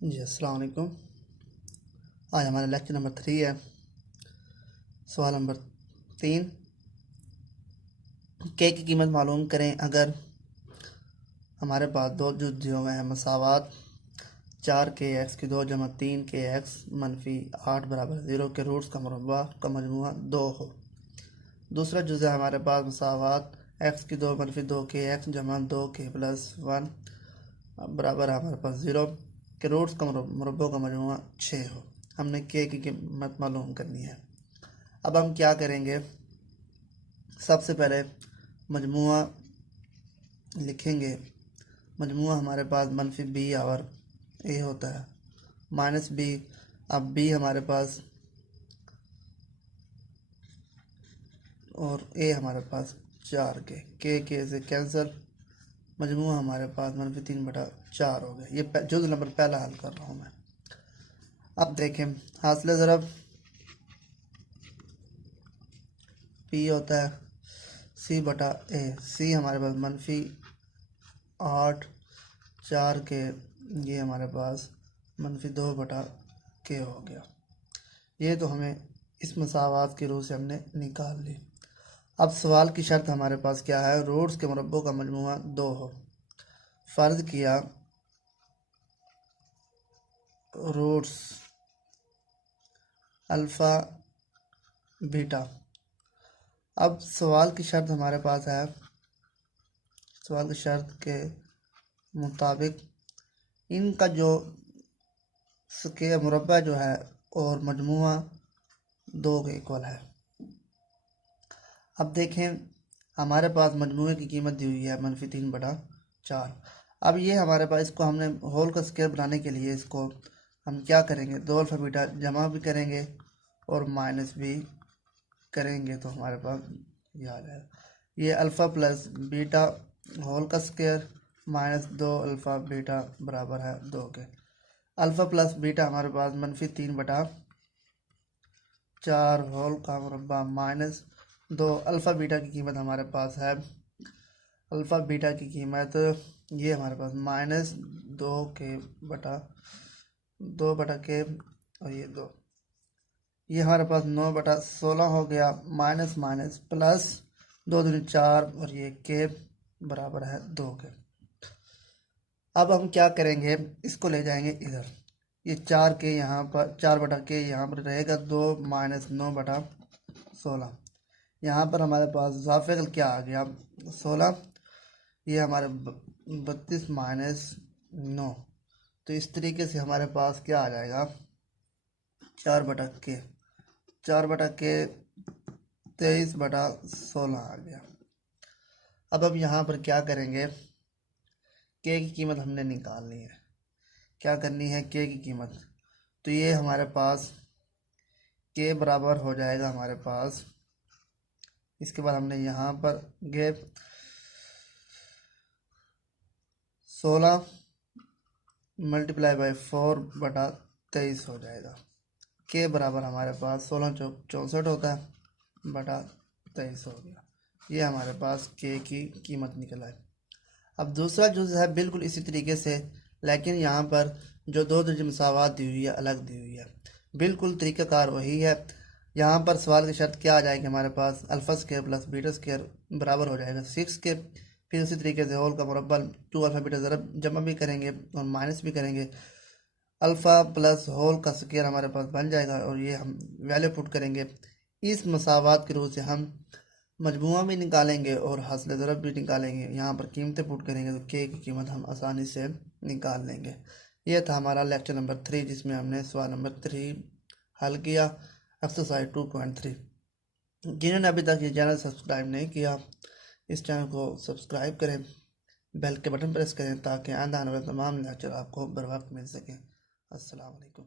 जी अस्सलाम वालेकुम। आज हमारा लेक्चर नंबर 3 है। सवाल नंबर 3, के की कीमत मालूम करें अगर हमारे पास दो जो दिए हुए हैं मसावात 4 के एक्स की 2 जमा 3 के एक्स मनफी 8 बराबर 0 के रूट्स का मुरब्बा का मजमूआ 2 हो। दूसरा जुज़ है हमारे पास मसावात एक्स की 2 मनफी 2 के एक्स जमा 2 के प्लस 1 बराबर हमारे पास 0 के रूट्स का मुरब्बों का मजमूआ 6 हो। हमने के की कीमत मालूम करनी है। अब हम क्या करेंगे, सबसे पहले मजमूआ लिखेंगे। मजमूआ हमारे पास मनफी बी और ए होता है माइनस बी। अब बी हमारे पास और ए हमारे पास 4 के से कैंसिल। मजमूआ हमारे पास मनफी 3/4 हो गया। ये जुज़ नंबर पहला हल कर रहा हूँ मैं। अब देखें, हासिल ज़रब पी होता है C/A। सी हमारे पास मनफी 8 4 के, ये हमारे पास मनफी 2/K हो गया। ये तो हमें इस मसावात की रूह से हमने निकाल ली। अब सवाल की शर्त हमारे पास क्या है, रूट्स के मुरब्बों का मजमूआ 2 हो। फ़र्ज़ किया रूट्स अल्फ़ा बीटा। अब सवाल की शर्त हमारे पास है, सवाल की शर्त के मुताबिक इनका जो स्क्वायर मुरब्बा जो है और मजमूआ 2 के इक्वल है। अब देखें, हमारे पास मजमूए की कीमत दी हुई है मनफी 3/4। अब ये हमारे पास, इसको हमने होल का स्क्वायर बनाने के लिए इसको हम क्या करेंगे, 2 अल्फ़ा बीटा जमा भी करेंगे और माइनस भी करेंगे तो हमारे पास ये आ जाएगा। ये अल्फ़ा प्लस बीटा होल का स्क्वायर माइनस 2 अल्फ़ा बीटा बराबर है 2 के। अल्फ़ा प्लस बीटा हमारे पास मनफी 3/4 होल का मुरब्बा माइनस 2 अल्फ़ा बीटा की कीमत हमारे पास है, अल्फ़ा बीटा की कीमत ये हमारे पास माइनस 2 के और ये 2, ये हमारे पास 9/16 हो गया। माइनस माइनस प्लस 2 दूनी 4 और ये के बराबर है 2 के। अब हम क्या करेंगे, इसको ले जाएंगे इधर। ये 4 के यहाँ पर 4/K यहाँ पर रहेगा 2 माइनस 9/16। यहाँ पर हमारे पास ज़ाफ़िल क्या आ गया 16, ये हमारे 32 माइनस 9। तो इस तरीके से हमारे पास क्या आ जाएगा 4/K 23/16 आ गया। अब हम यहाँ पर क्या करेंगे, के की कीमत हमने निकालनी है। क्या करनी है, के की कीमत, तो ये हमारे पास के बराबर हो जाएगा हमारे पास। इसके बाद हमने यहाँ पर गैप 16 मल्टीप्लाई बाई 4/23 हो जाएगा। के बराबर हमारे पास 16 चौक 64 होता है /23 हो गया। ये हमारे पास के की कीमत निकला है। अब दूसरा जुज़ है बिल्कुल इसी तरीके से, लेकिन यहाँ पर जो दो दर्ज मसावात दी हुई है अलग दी हुई है। बिल्कुल तरीक़ाकार वही है। यहाँ पर सवाल की शर्त क्या आ जाएगी, हमारे पास alpha square plus beta square बराबर हो जाएगा 6 के। फिर उसी तरीके से होल का मुरब्बा 2 अल्फ़ा बीटा ज़रब जमा भी करेंगे और माइनस भी करेंगे। अल्फ़ा प्लस होल का स्क्वायर हमारे पास बन जाएगा और ये हम वैल्यू पुट करेंगे। इस मसावात के रूप से हम मजमूआ भी निकालेंगे और हासिल ज़रब भी निकालेंगे। यहाँ पर कीमतें पुट करेंगे तो के की कीमत हम आसानी से निकाल लेंगे। यह था हमारा लेक्चर नंबर 3, जिसमें हमने सवाल नंबर 3 हल किया, एक्सरसाइज 2.3। जिन्होंने अभी तक ये चैनल सब्सक्राइब नहीं किया, इस चैनल को सब्सक्राइब करें, बेल के बटन प्रेस करें ताकि आने वाले तमाम लेक्चर आपको बर वक्त मिल सकें। अस्सलाम वालेकुम।